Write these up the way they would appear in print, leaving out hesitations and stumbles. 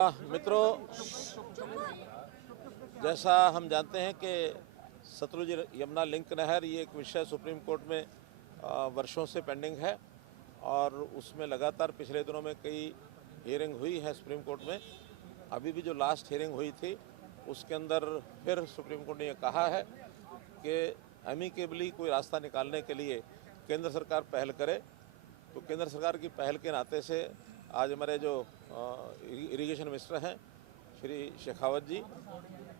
मित्रों, जैसा हम जानते हैं कि सतलुज यमुना लिंक नहर ये एक विषय सुप्रीम कोर्ट में वर्षों से पेंडिंग है और उसमें लगातार पिछले दिनों में कई हियरिंग हुई है सुप्रीम कोर्ट में। अभी भी जो लास्ट हियरिंग हुई थी उसके अंदर फिर सुप्रीम कोर्ट ने यह कहा है कि एमिकेबली कोई रास्ता निकालने के लिए केंद्र सरकार पहल करे। तो केंद्र सरकार की पहल के नाते से आज हमारे जो इरिगेशन मिनिस्टर हैं श्री शेखावत जी,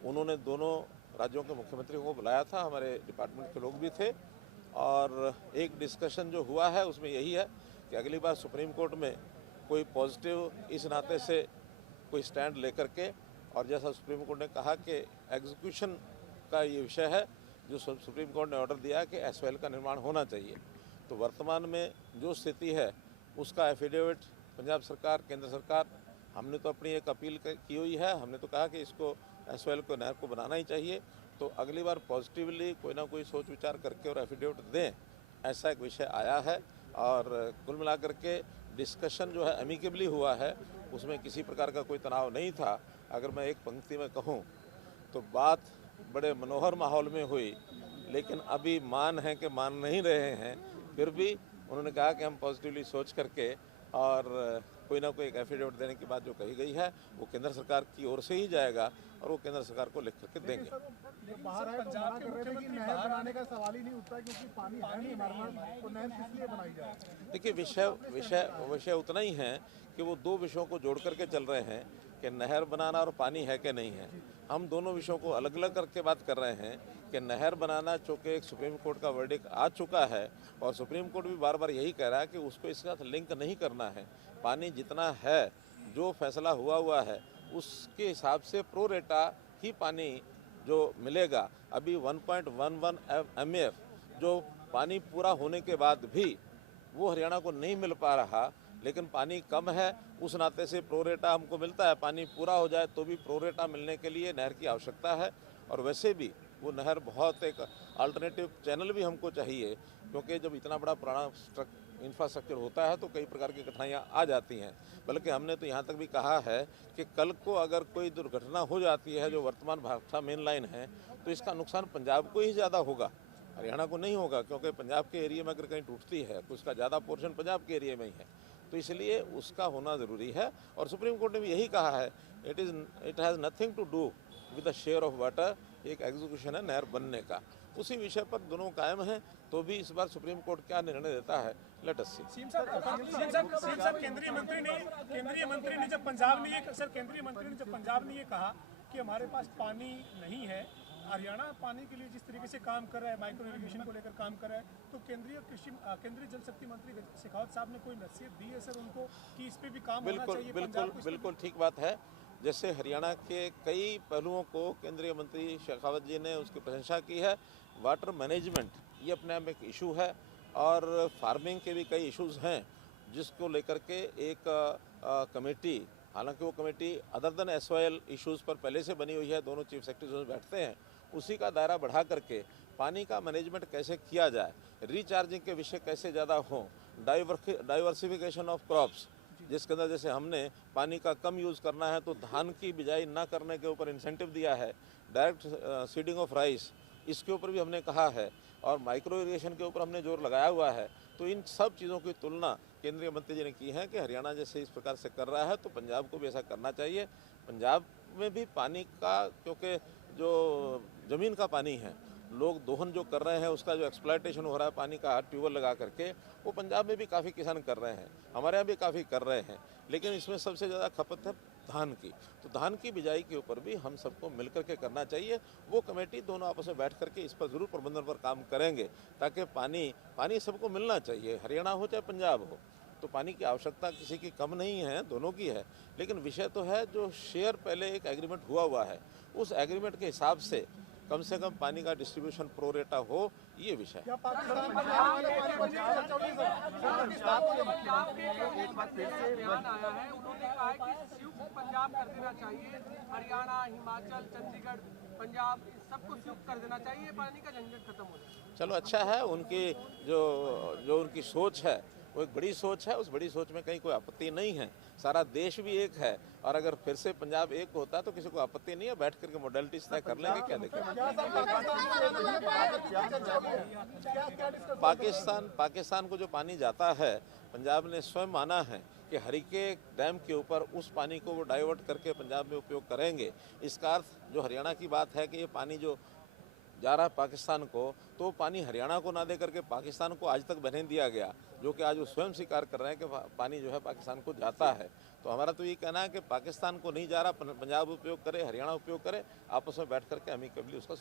उन्होंने दोनों राज्यों के मुख्यमंत्रियों को बुलाया था, हमारे डिपार्टमेंट के लोग भी थे और एक डिस्कशन जो हुआ है उसमें यही है कि अगली बार सुप्रीम कोर्ट में कोई पॉजिटिव इस नाते से कोई स्टैंड लेकर के, और जैसा सुप्रीम कोर्ट ने कहा कि एग्जीक्यूशन का ये विषय है, जो सुप्रीम कोर्ट ने ऑर्डर दिया कि एसवाइएल का निर्माण होना चाहिए। तो वर्तमान में जो स्थिति है उसका एफिडेविट पंजाब सरकार, केंद्र सरकार, हमने तो अपनी एक अपील की हुई है। हमने तो कहा कि इसको एसवाइएल को नहर को बनाना ही चाहिए। तो अगली बार पॉजिटिवली कोई ना कोई सोच विचार करके और एफिडेविट दें, ऐसा एक विषय आया है। और कुल मिलाकर के डिस्कशन जो है एमिकेबली हुआ है, उसमें किसी प्रकार का कोई तनाव नहीं था। अगर मैं एक पंक्ति में कहूँ तो बात बड़े मनोहर माहौल में हुई, लेकिन अभी मान है कि मान नहीं रहे हैं। फिर भी उन्होंने कहा कि हम पॉजिटिवली सोच करके और कोई ना कोई एक एफिडेविट देने की बात जो कही गई है वो केंद्र सरकार की ओर से ही जाएगा और वो केंद्र सरकार को लिख करके देंगे। बाहर है तो मना कर रहे थे कि नहर बनाने का सवाल ही नहीं उठता क्योंकि पानी है नहीं हमारे पास, तो नहर किस लिए बनाई जाए। देखिए, विषय उतना ही है कि वो दो विषयों को जोड़ करके चल रहे हैं कि नहर बनाना और पानी है कि नहीं है। हम दोनों विषयों को अलग अलग करके बात कर रहे हैं कि नहर बनाना चूँकि एक सुप्रीम कोर्ट का वर्डिक्ट आ चुका है और सुप्रीम कोर्ट भी बार बार यही कह रहा है कि उसको इसके साथ लिंक नहीं करना है। पानी जितना है, जो फैसला हुआ है उसके हिसाब से प्रो रेटा ही पानी जो मिलेगा। अभी 1.11 MF जो पानी पूरा होने के बाद भी वो हरियाणा को नहीं मिल पा रहा, लेकिन पानी कम है, उस नाते से प्रोरेटा हमको मिलता है। पानी पूरा हो जाए तो भी प्रोरेटा मिलने के लिए नहर की आवश्यकता है। और वैसे भी वो नहर बहुत एक अल्टरनेटिव चैनल भी हमको चाहिए, क्योंकि जब इतना बड़ा पुराना इंफ्रास्ट्रक्चर होता है तो कई प्रकार की कठिनाइयाँ आ जाती हैं। बल्कि हमने तो यहाँ तक भी कहा है कि कल को अगर कोई दुर्घटना हो जाती है जो वर्तमान भाखड़ा मेन लाइन है, तो इसका नुकसान पंजाब को ही ज़्यादा होगा, हरियाणा को नहीं होगा। क्योंकि पंजाब के एरिया में अगर कहीं टूटती है तो उसका ज़्यादा पोर्शन पंजाब के एरिया में ही है। तो इसलिए उसका होना ज़रूरी है। और सुप्रीम कोर्ट ने भी यही कहा है, it has nothing to do with the share of water. एक एग्जीक्यूशन है नहर बनने का, उसी विषय पर दोनों कायम हैं। तो भी इस बार सुप्रीम कोर्ट क्या निर्णय देता है, लेट अस सी। केंद्रीय मंत्री ने जब पंजाब ने ये कहा कि हमारे पास पानी नहीं है, हरियाणा पानी के लिए जिस तरीके से काम कर रहा है, माइक्रो इरिगेशन को लेकर काम कर रहा है, तो केंद्रीय जल शक्ति मंत्री शेखावत साहब ने कोई नसीहत दी है सर उनको कि इस पे भी काम होना चाहिए? बिल्कुल ठीक बात है। जैसे हरियाणा के कई पहलुओं को केंद्रीय मंत्री शेखावत जी ने उसकी प्रशंसा की है। वाटर मैनेजमेंट ये अपने आप में एक इशू है और फार्मिंग के भी कई इश्यूज़ हैं, जिसको लेकर के एक कमेटी, हालांकि वो कमेटी अदर देन एसवाइएल इश्यूज़ पर पहले से बनी हुई है, दोनों चीफ सेक्रेटरीज बैठते हैं, उसी का दायरा बढ़ा करके पानी का मैनेजमेंट कैसे किया जाए, रिचार्जिंग के विषय कैसे ज़्यादा हों, डाइवर्सिफिकेशन ऑफ क्रॉप्स, जिसके अंदर जैसे हमने पानी का कम यूज़ करना है तो धान की बिजाई ना करने के ऊपर इंसेंटिव दिया है, डायरेक्ट सीडिंग ऑफ राइस इसके ऊपर भी हमने कहा है, और माइक्रो इरिगेशन के ऊपर हमने जोर लगाया हुआ है। तो इन सब चीज़ों की तुलना केंद्रीय मंत्री जी ने की है कि हरियाणा जैसे इस प्रकार से कर रहा है तो पंजाब को भी ऐसा करना चाहिए। पंजाब में भी पानी का, क्योंकि जो ज़मीन का पानी है, लोग दोहन जो कर रहे हैं उसका जो एक्सप्लॉयटेशन हो रहा है पानी का ट्यूबवेल लगा करके, वो पंजाब में भी काफ़ी किसान कर रहे हैं, हमारे यहाँ भी काफ़ी कर रहे हैं। लेकिन इसमें सबसे ज़्यादा खपत है धान की। तो धान की बिजाई के ऊपर भी हम सबको मिल करके करना चाहिए। वो कमेटी दोनों आपस में बैठ करके इस पर ज़रूर प्रबंधन पर काम करेंगे, ताकि पानी सबको मिलना चाहिए, हरियाणा हो चाहे पंजाब हो। तो पानी की आवश्यकता किसी की कम नहीं है, दोनों की है। लेकिन विषय तो है जो शेयर पहले एक एग्रीमेंट हुआ है, उस एग्रीमेंट के हिसाब से कम पानी का डिस्ट्रीब्यूशन प्रो रेटा हो, ये विषय है। हरियाणा, हिमाचल, चंडीगढ़, पंजाब सबको संयुक्त कर देना चाहिए, पानी का झंझट खत्म हो जाए। चलो, अच्छा है। उनकी जो उनकी सोच है वो एक बड़ी सोच है, उस बड़ी सोच में कहीं कोई आपत्ति नहीं है। सारा देश भी एक है, और अगर फिर से पंजाब एक होता तो किसी को आपत्ति नहीं है, बैठ करके मोडेलिटीज तय कर लेंगे। क्या देखें, पाकिस्तान को जो पानी जाता है, पंजाब ने स्वयं माना है कि हरिके डैम के ऊपर उस पानी को वो डाइवर्ट करके पंजाब में उपयोग करेंगे। इसका अर्थ जो हरियाणा की बात है कि ये पानी जो जा रहा है पाकिस्तान को, तो पानी हरियाणा को ना दे करके पाकिस्तान को आज तक बहने दिया गया, जो कि आज वो स्वयं स्वीकार कर रहे हैं कि पानी जो है पाकिस्तान को जाता है। तो हमारा तो ये कहना है कि पाकिस्तान को नहीं जा रहा, पंजाब उपयोग करे, हरियाणा उपयोग करे, आपस में बैठ करके अमिकेबली उसका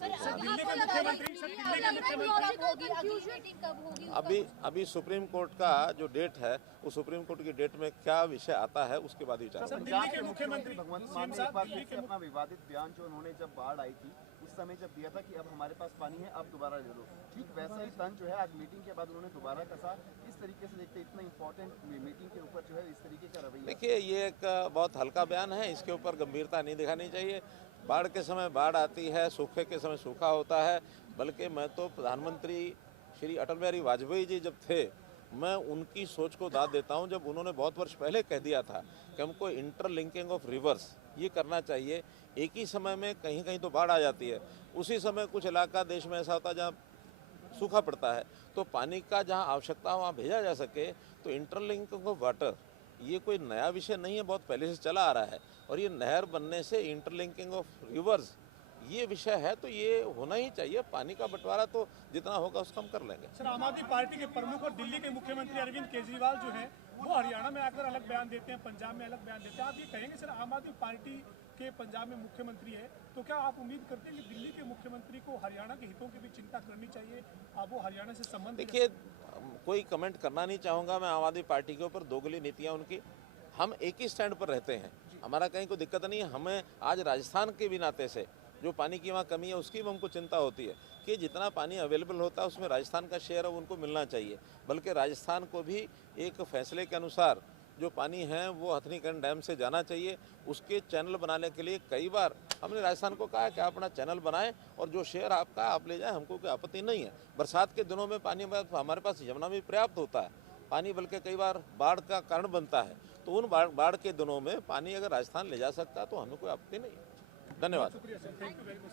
अभी सुप्रीम कोर्ट का जो डेट है, वो सुप्रीम कोर्ट की डेट में क्या विषय आता है उसके बाद विचार। दिल्ली के मुख्यमंत्री भगवंत मान ने एक बार फिर से अपना विवादित बयान जो उन्होंने जब बाढ़ आई थी उस समय जब दिया था कि अब हमारे पास पानी है, अब दोबारा ले लो, ठीक वैसा ही तंज जो है आज मीटिंग के बाद उन्होंने दोबारा कसा। इस तरीके से देखते इतना इंपॉर्टेंट मीटिंग के ऊपर जो है इस तरीके का रवैया। देखिए, ये एक बहुत हल्का बयान है, इसके ऊपर गंभीरता नहीं दिखानी चाहिए। बाढ़ के समय बाढ़ आती है, सूखे के समय सूखा होता है। बल्कि मैं तो प्रधानमंत्री श्री अटल बिहारी वाजपेयी जी जब थे, मैं उनकी सोच को दाद देता हूं, जब उन्होंने बहुत वर्ष पहले कह दिया था कि हमको इंटरलिंकिंग ऑफ रिवर्स ये करना चाहिए। एक ही समय में कहीं कहीं तो बाढ़ आ जाती है, उसी समय कुछ इलाका देश में ऐसा होता है जहाँ सूखा पड़ता है, तो पानी का जहाँ आवश्यकता है वहाँ भेजा जा सके। तो इंटरलिंकिंग ऑफ वाटर ये कोई नया विषय नहीं है, बहुत पहले से चला आ रहा है। और ये नहर बनने से इंटरलिंकिंग ऑफ रिवर्स ये विषय है, तो ये होना ही चाहिए। पानी का बंटवारा तो जितना होगा उसका हम कर लेंगे। सर, आम आदमी पार्टी के प्रमुख और दिल्ली के मुख्यमंत्री अरविंद केजरीवाल जो है वो हरियाणा में आकर अलग बयान देते हैं, पंजाब में अलग बयान देते हैं। आप ये कहेंगे सर, आम आदमी पार्टी के पंजाब में मुख्यमंत्री है, तो क्या आप उम्मीद करते हैं कि दिल्ली के मुख्यमंत्री को हरियाणा के हितों की भी चिंता करनी चाहिए? आप वो हरियाणा से संबंध देखिए, कोई कमेंट करना नहीं चाहूँगा मैं आम आदमी पार्टी के ऊपर। दोगली नीतियाँ उनकी, हम एक ही स्टैंड पर रहते हैं, हमारा कहीं कोई दिक्कत नहीं है। हमें आज राजस्थान के भी नाते से जो पानी की वहाँ कमी है उसकी भी हमको चिंता होती है कि जितना पानी अवेलेबल होता है उसमें राजस्थान का शेयर है उनको मिलना चाहिए। बल्कि राजस्थान को भी एक फैसले के अनुसार जो पानी है वो हथनीकुंड डैम से जाना चाहिए। उसके चैनल बनाने के लिए कई बार हमने राजस्थान को कहा कि आप अपना चैनल बनाएं और जो शेयर आपका आप ले जाएं, हमको कोई आपत्ति नहीं है। बरसात के दिनों में पानी हमारे पास यमुना में पर्याप्त होता है पानी, बल्कि कई बार बाढ़ का कारण बनता है। तो उन बाढ़ के दिनों में पानी अगर राजस्थान ले जा सकता है तो हमें कोई आपत्ति नहीं है। धन्यवाद। शुक्रिया sir, thank you very much.